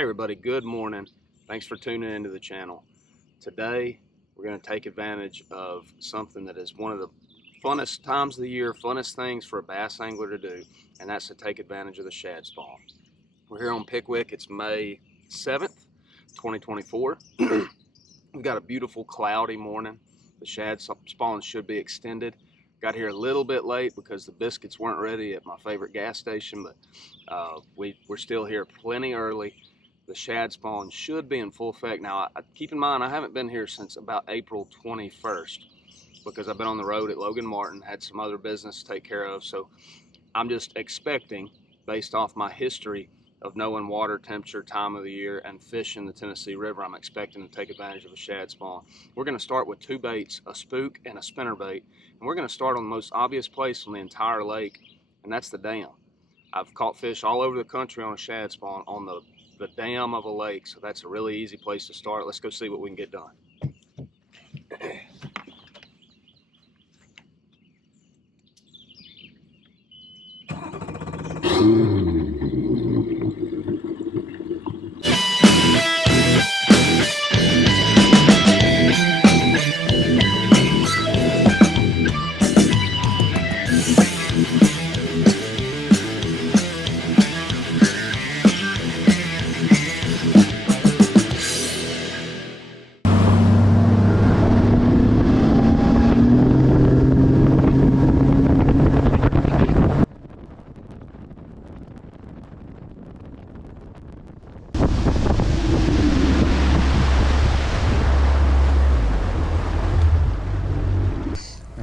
Hey everybody, good morning. Thanks for tuning into the channel. Today we're going to take advantage of something that is one of the funnest times of the year, funnest things for a bass angler to do, and that's to take advantage of the shad spawn. We're here on Pickwick. It's May 7th, 2024. We've got a beautiful cloudy morning. The shad spawn should be extended. Got here a little bit late because the biscuits weren't ready at my favorite gas station, but we're still here plenty early. The shad spawn should be in full effect. Now, keep in mind, I haven't been here since about April 21st because I've been on the road at Logan Martin, had some other business to take care of. So I'm just expecting, based off my history of knowing water temperature, time of the year, and fish in the Tennessee River, I'm expecting to take advantage of a shad spawn. We're going to start with two baits, a spook and a spinnerbait, and we're going to start on the most obvious place on the entire lake, and that's the dam. I've caught fish all over the country on a shad spawn on the dam of a lake, so that's a really easy place to start. Let's go see what we can get done.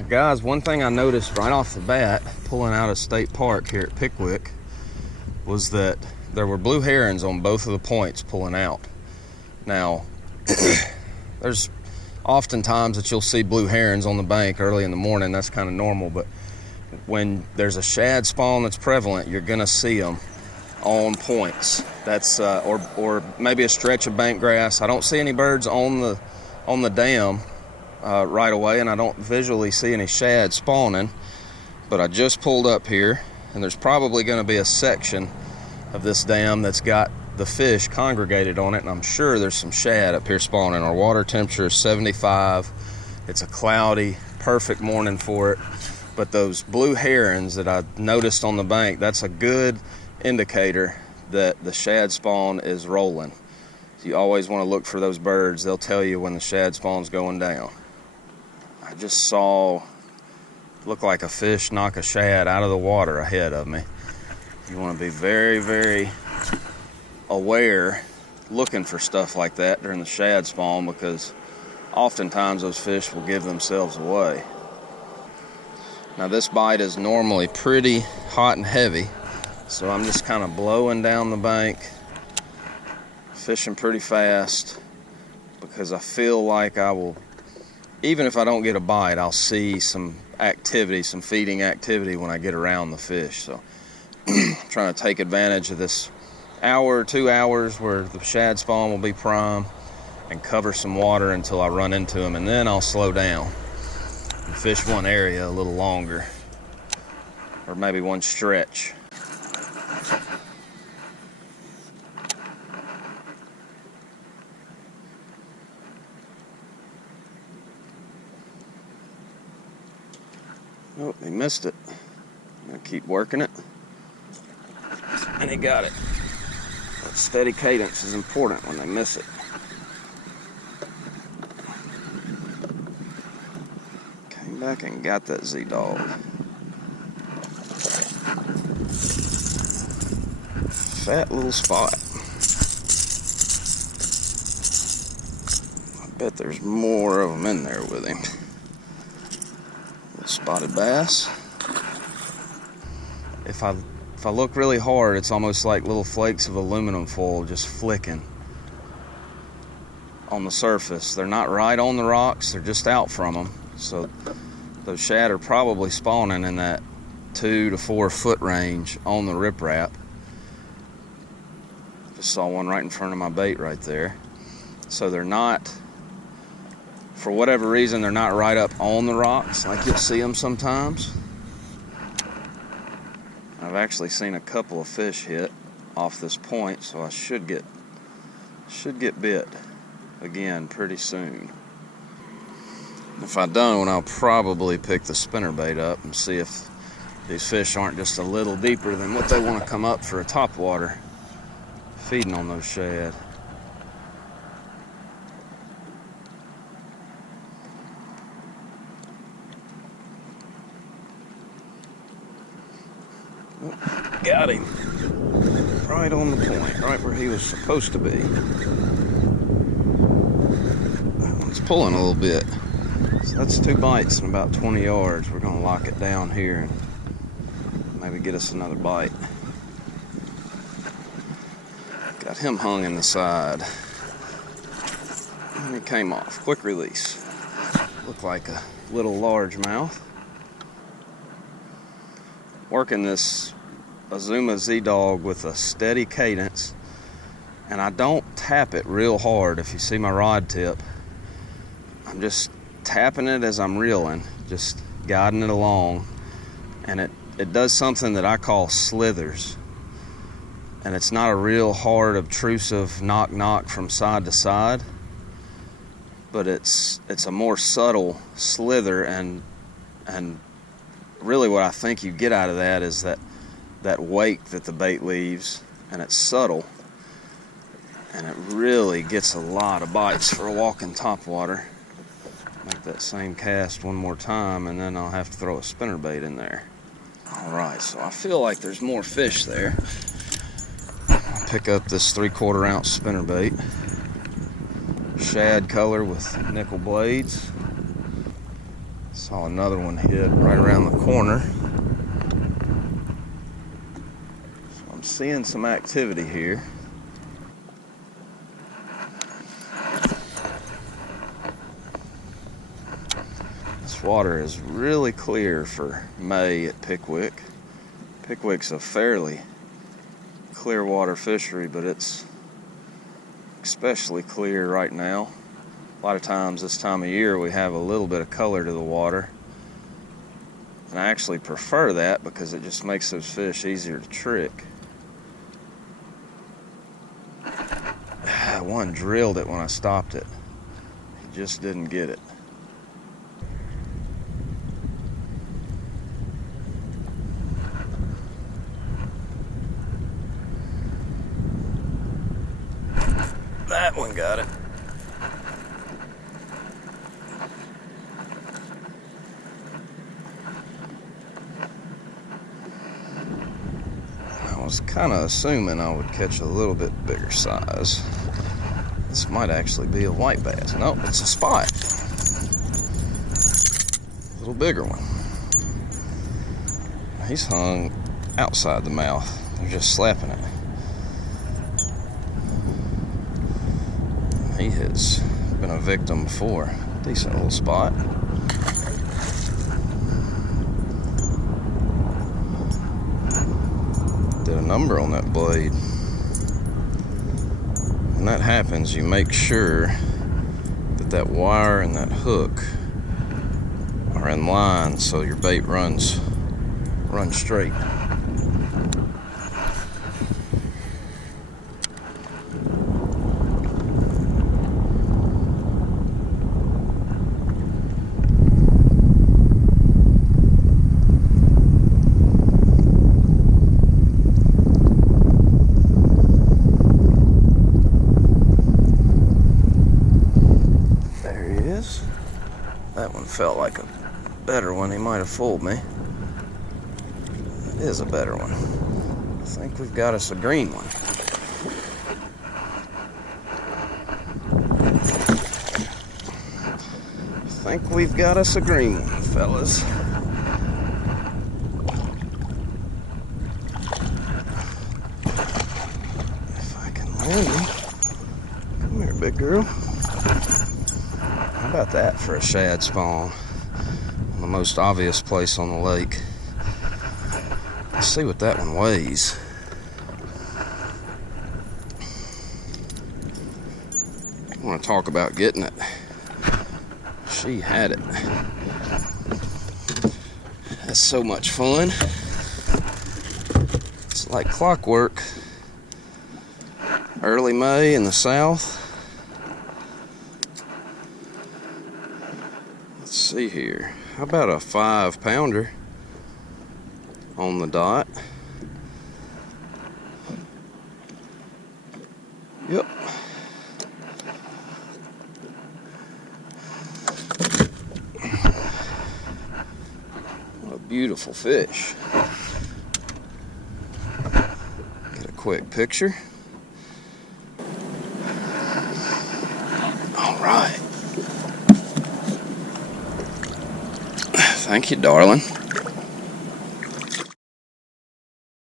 Guys, one thing I noticed right off the bat pulling out of State Park here at Pickwick was that there were blue herons on both of the points pulling out. Now, there's often times that you'll see blue herons on the bank early in the morning. That's kind of normal, but when there's a shad spawn that's prevalent, you're gonna see them on points. That's or maybe a stretch of bank grass. I don't see any birds on the dam right away, and I don't visually see any shad spawning, but I just pulled up here and there's probably going to be a section of this dam that's got the fish congregated on it, and I'm sure there's some shad up here spawning. Our water temperature is 75. It's a cloudy, perfect morning for it, but those blue herons that I noticed on the bank, that's a good indicator that the shad spawn is rolling. You always want to look for those birds. They'll tell you when the shad spawn's going down. I just saw, look like a fish knock a shad out of the water ahead of me. You want to be very, very aware looking for stuff like that during the shad spawn, because oftentimes those fish will give themselves away. Now, this bite is normally pretty hot and heavy, so I'm just kind of blowing down the bank, fishing pretty fast, because I feel like I will, even if I don't get a bite, I'll see some activity, some feeding activity when I get around the fish. So I'm trying to take advantage of this hour or 2 hours where the shad spawn will be prime and cover some water until I run into them, and then I'll slow down and fish one area a little longer, or maybe one stretch. Oh, he missed it. I'm gonna keep working it. And he got it. That steady cadence is important when they miss it. Came back and got that Z Dog. Fat little spot. I bet there's more of them in there with him. Spotted bass. If I look really hard, it's almost like little flakes of aluminum foil just flicking on the surface. They're not right on the rocks, they're just out from them. So those shad are probably spawning in that 2 to 4 foot range on the riprap. Just saw one right in front of my bait right there. So they're not, for whatever reason, they're not right up on the rocks like you'll see them sometimes. I've actually seen a couple of fish hit off this point, so I should get Should get bit again pretty soon. If I don't, I'll probably pick the spinnerbait up and see if these fish aren't just a little deeper than what they want to come up for a topwater, feeding on those shad. Oh, got him. Right on the point, right where he was supposed to be. That one's pulling a little bit. So that's 2 bites in about 20 yards. We're gonna lock it down here and maybe get us another bite. Got him hung in the side. And he came off, quick release. Looked like a little largemouth. Working this Azuma Z Dog with a steady cadence, and I don't tap it real hard. If you see my rod tip, I'm just tapping it as I'm reeling, just guiding it along, and it does something that I call slithers. And it's not a real hard, obtrusive knock from side to side, but it's a more subtle slither, and really what I think you get out of that is that wake that the bait leaves, and it's subtle, and it really gets a lot of bites for a walking topwater. Make that same cast one more time, and then I'll have to throw a spinnerbait in there. All right, so I feel like there's more fish there. I'll pick up this 3/4 ounce spinnerbait, shad color with nickel blades. Saw another one hit right around the corner. So I'm seeing some activity here. This water is really clear for May at Pickwick. Pickwick's a fairly clear water fishery, but it's especially clear right now. A lot of times this time of year we have a little bit of color to the water, and I actually prefer that because it just makes those fish easier to trick. One drilled it when I stopped it. He just didn't get it. That one got it. I was kind of assuming I would catch a little bit bigger size. This might actually be a white bass. Nope, it's a spot. A little bigger one. He's hung outside the mouth. They're just slapping it. He has been a victim before. Decent little spot. Did a number on that blade. When that happens, you make sure that that wire and that hook are in line so your bait runs straight. That one felt like a better one. He might have fooled me. It is a better one. I think we've got us a green one. I think we've got us a green one, fellas. If I can land him. Come here, big girl. How about that for a shad spawn? The most obvious place on the lake. Let's see what that one weighs. I want to talk about getting it. She had it. That's so much fun. It's like clockwork. Early May in the south. Let's see here. How about a 5-pounder on the dot? Yep. What a beautiful fish. Get a quick picture. All right. Thank you, darling.